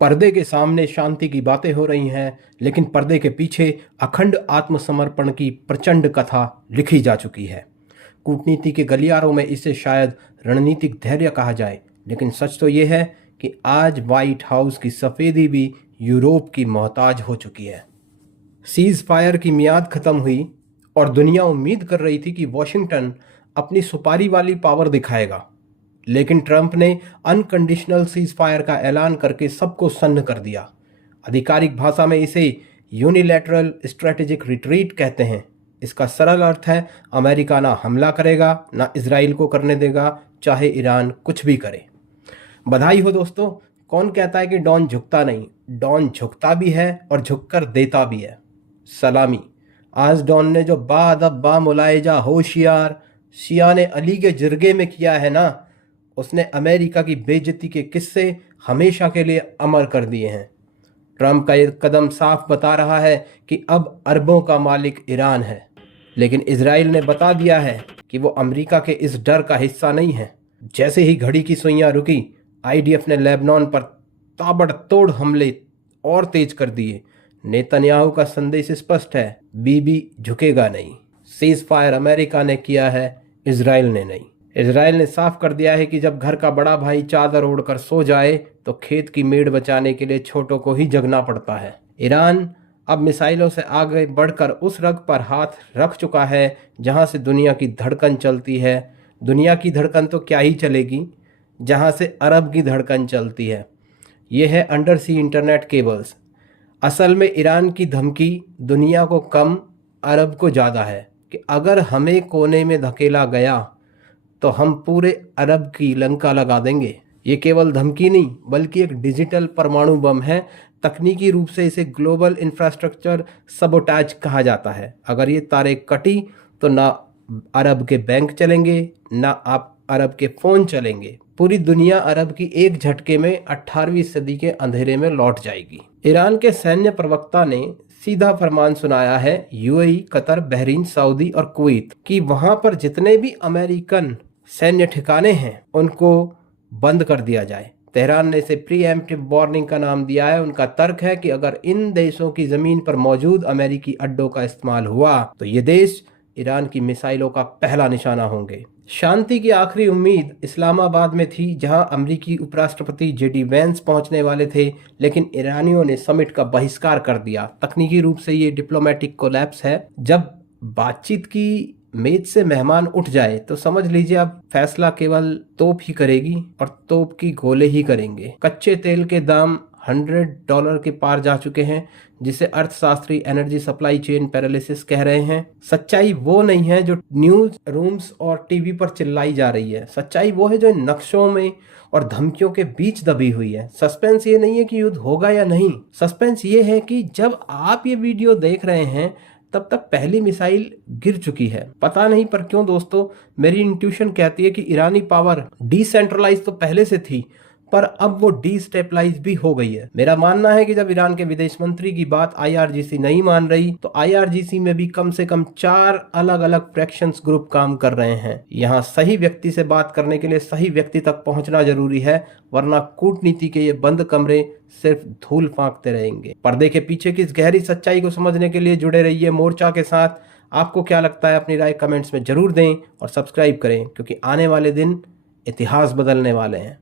पर्दे के सामने शांति की बातें हो रही हैं, लेकिन पर्दे के पीछे अखंड आत्मसमर्पण की प्रचंड कथा लिखी जा चुकी है। कूटनीति के गलियारों में इसे शायद रणनीतिक धैर्य कहा जाए, लेकिन सच तो ये है कि आज व्हाइट हाउस की सफ़ेदी भी यूरोप की मोहताज हो चुकी है। सीज़ फायर की मियाद ख़त्म हुई और दुनिया उम्मीद कर रही थी कि वॉशिंगटन अपनी सुपारी वाली पावर दिखाएगा, लेकिन ट्रंप ने अनकंडीशनल सीज़ फायर का ऐलान करके सबको सन्न कर दिया। आधिकारिक भाषा में इसे यूनिलैटरल स्ट्रेटेजिक रिट्रीट कहते हैं। इसका सरल अर्थ है, अमेरिका ना हमला करेगा, ना इजराइल को करने देगा, चाहे ईरान कुछ भी करे। बधाई हो दोस्तों। कौन कहता है कि डॉन झुकता नहीं? डॉन झुकता भी है और झुककर देता भी है। सलामी। आज डॉन ने जो बा अदब बा मुलायजा होशियार शियाने अली के जिरगे में किया है ना, उसने अमेरिका की बेइज्जती के किस्से हमेशा के लिए अमर कर दिए हैं। ट्रंप का ये कदम साफ बता रहा है कि अब अरबों का मालिक ईरान है, लेकिन इजराइल ने बता दिया है कि वो अमेरिका के इस डर का हिस्सा नहीं है। जैसे ही घड़ी की सुइयां रुकी, आईडीएफ ने लेबनान पर ताबड़तोड़ हमले और तेज कर दिए। नेतन्याहू का संदेश स्पष्ट है, बीबी झुकेगा नहीं। सीज फायर अमेरिका ने किया है, इजराइल ने नहीं। इजराइल ने साफ कर दिया है कि जब घर का बड़ा भाई चादर ओढ़कर सो जाए तो खेत की मेड़ बचाने के लिए छोटों को ही जगना पड़ता है। ईरान अब मिसाइलों से आगे बढ़कर उस रग पर हाथ रख चुका है जहां से दुनिया की धड़कन चलती है। दुनिया की धड़कन तो क्या ही चलेगी, जहां से अरब की धड़कन चलती है। ये है अंडर सी इंटरनेट केबल्स। असल में ईरान की धमकी दुनिया को कम, अरब को ज़्यादा है कि अगर हमें कोने में धकेला गया तो हम पूरे अरब की लंका लगा देंगे। ये केवल धमकी नहीं, बल्कि एक डिजिटल परमाणु बम है। तकनीकी रूप से इसे ग्लोबल इंफ्रास्ट्रक्चर सबोटाज कहा जाता है। अगर ये तारें कटी तो ना अरब के बैंक चलेंगे, ना आप अरब के फ़ोन चलेंगे। पूरी दुनिया अरब की एक झटके में 18वीं सदी के अंधेरे में लौट जाएगी। ईरान के सैन्य प्रवक्ता ने सीधा फरमान सुनाया है यूएई, कतर, बहरीन, सऊदी और कुवैत कि वहां पर जितने भी अमेरिकन सैन्य ठिकाने हैं उनको बंद कर दिया जाए। तेहरान ने इसे प्रीएम्प्टिव वार्निंग का नाम दिया है। उनका तर्क है कि अगर इन देशों की जमीन पर मौजूद अमेरिकी अड्डों का इस्तेमाल हुआ तो ये देश ईरान की मिसाइलों का पहला निशाना होंगे। शांति की आखिरी उम्मीद इस्लामाबाद में थी, जहां अमेरिकी उपराष्ट्रपति जेडी वेंस पहुंचने वाले थे, लेकिन ईरानियों ने समिट का बहिष्कार कर दिया। तकनीकी रूप से ये डिप्लोमेटिक कोलैप्स है। जब बातचीत की मेज से मेहमान उठ जाए तो समझ लीजिए अब फैसला केवल तोप ही करेगी और तोप की गोले ही करेंगे। कच्चे तेल के दाम $100 के पार जा चुके हैं, जिसे अर्थशास्त्री एनर्जी सप्लाई चेन पैरालिसिस कह रहे हैं। सच्चाई वो नहीं है जो न्यूज रूम्स और टीवी पर चिल्लाई जा रही है। सच्चाई वो है जो नक्शों में और धमकियों के बीच दबी हुई है। सस्पेंस ये नहीं है कि युद्ध होगा या नहीं, सस्पेंस ये है कि जब आप ये वीडियो देख रहे हैं तब तक पहली मिसाइल गिर चुकी है। पता नहीं पर क्यों दोस्तों, मेरी इंट्यूशन कहती है कि ईरानी पावर डिसेंट्रलाइज तो पहले से थी, पर अब वो डिस्टेबलाइज भी हो गई है। मेरा मानना है कि जब ईरान के विदेश मंत्री की बात आईआरजीसी नहीं मान रही तो आईआरजीसी में भी कम से कम 4 अलग अलग फ्रैक्शंस ग्रुप काम कर रहे हैं। यहाँ सही व्यक्ति से बात करने के लिए सही व्यक्ति तक पहुंचना जरूरी है, वरना कूटनीति के ये बंद कमरे सिर्फ धूल फांकते रहेंगे। पर्दे के पीछे की इस गहरी सच्चाई को समझने के लिए जुड़े रहिए मोर्चा के साथ। आपको क्या लगता है, अपनी राय कमेंट्स में जरूर दें और सब्सक्राइब करें, क्योंकि आने वाले दिन इतिहास बदलने वाले हैं।